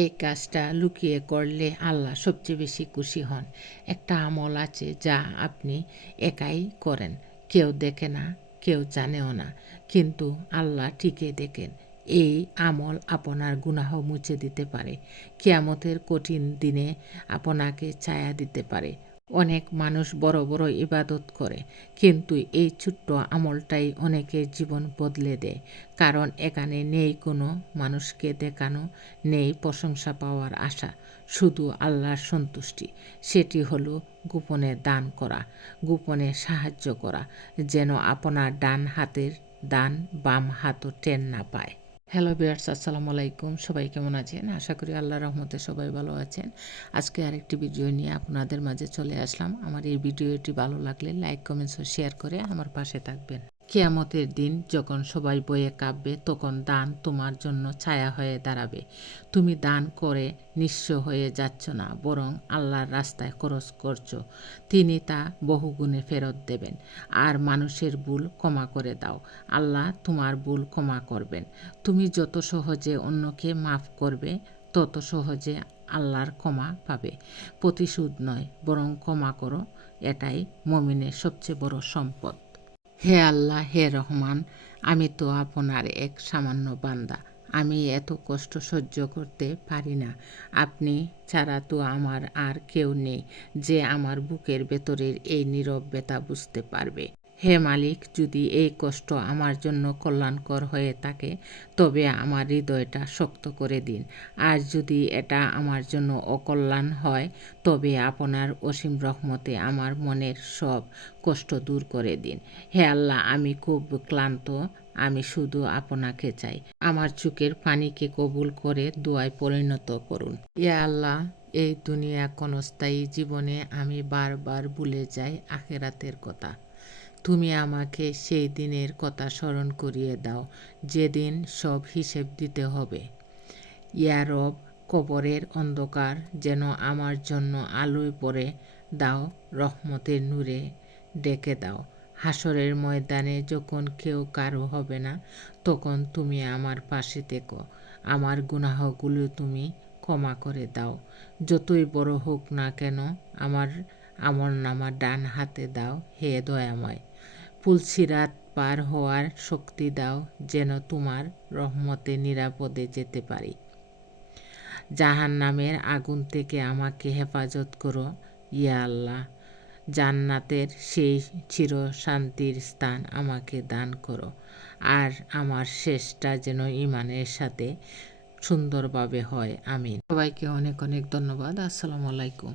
এই কাজটা লুকিয়ে করলে আল্লাহ সবচেয়ে বেশি খুশি হন। একটা আমল আছে যা আপনি একাই করেন, কেউ দেখে না, কেউ জানেও না, কিন্তু আল্লাহ ঠিকই দেখেন। এই আমল আপনার গুনাহ মুছে দিতে পারে, কিয়ামতের কঠিন দিনে আপনাকে ছায়া দিতে পারে। অনেক মানুষ বড় বড় ইবাদত করে, কিন্তু এই ছোট্ট আমলটাই অনেকের জীবন বদলে দেয়। কারণ এখানে নেই কোনো মানুষকে দেখানো, নেই প্রশংসা পাওয়ার আশা, শুধু আল্লাহর সন্তুষ্টি। সেটি হলো গোপনে দান করা, গোপনে সাহায্য করা, যেন আপনার ডান হাতের দান বাম হাতও টের না পায়। হ্যালো ভিউয়ার্স, আসসালামু আলাইকুম। সবাই কেমন আছেন? আশা করি আল্লাহর রহমতে সবাই ভালো আছেন। আজকে আরেকটি ভিডিও নিয়ে আপনাদের মাঝে চলে আসলাম। আমার এই ভিডিওটি ভালো লাগলে লাইক, কমেন্টস ও শেয়ার করে আমার পাশে থাকবেন। কিয়ামতের দিন যখন সবাই বয়ে কাঁপবে, তখন দান তোমার জন্য ছায়া হয়ে দাঁড়াবে। তুমি দান করে নিঃস্ব হয়ে যাচ্ছ না, বরং আল্লাহর রাস্তায় খরচ করছো। তিনি তা বহুগুণে ফেরত দেবেন। আর মানুষের ভুল ক্ষমা করে দাও, আল্লাহ তোমার ভুল ক্ষমা করবেন। তুমি যত সহজে অন্যকে মাফ করবে, তত সহজে আল্লাহর ক্ষমা পাবে। প্রতিশোধ নয়, বরং ক্ষমা করো, এটাই মুমিনের সবচেয়ে বড় সম্পদ। হে আল্লাহ, হে রহমান, আমি তো আপনার এক সামান্য বান্দা। আমি এত কষ্ট সহ্য করতে পারি না। আপনি ছাড়া তো আমার আর কেউ নেই যে আমার বুকের ভেতরের এই নীরব ব্যথা বুঝতে পারবে। হে মালিক, যদি এই কষ্ট আমার জন্য কল্যাণকর হয়ে থাকে, তবে আমার হৃদয়টা শক্ত করে দিন। আর যদি এটা আমার জন্য অকল্যাণ হয়, তবে আপনার অসীম রহমতে আমার মনের সব কষ্ট দূর করে দিন। হে আল্লাহ, আমি খুব ক্লান্ত, আমি শুধু আপনাকে চাই। আমার চোখের পানিকে কবুল করে দোয়ায় পরিণত করুন। ইয়া আল্লাহ, এই দুনিয়া ক্ষণস্থায়ী, জীবনে আমি বারবার ভুলে যাই আখিরাতের কথা। তুমি আমাকে সেই দিনের কথা স্মরণ করিয়ে দাও, যেদিন সব হিসেব দিতে হবে। ইয়া রব, কবরের অন্ধকার যেন আমার জন্য আলোয় পড়ে দাও, রহমতের নূরে ডেকে দাও। হাসরের ময়দানে যখন কেউ কারো হবে না, তখন তুমি আমার পাশে থেকো। আমার গুনাহগুলো তুমি ক্ষমা করে দাও, যতই বড় হোক না কেন। আমার আমলনামা ডান হাতে দাও, হে দয়াময়। পুলসিরাত পার হওয়ার শক্তি দাও, যেন তোমার রহমতে নিরাপদে যেতে পারি। জাহান্নামের আগুন থেকে আমাকে হেফাজত করো, ইয়া আল্লাহ। জান্নাতের সেই চিরশান্তির স্থান আমাকে দান করো। আর আমার শেষটা যেন ঈমানের সাথে সুন্দরভাবে হয়। আমিন। সবাইকে অনেক অনেক ধন্যবাদ। আসসালামু আলাইকুম।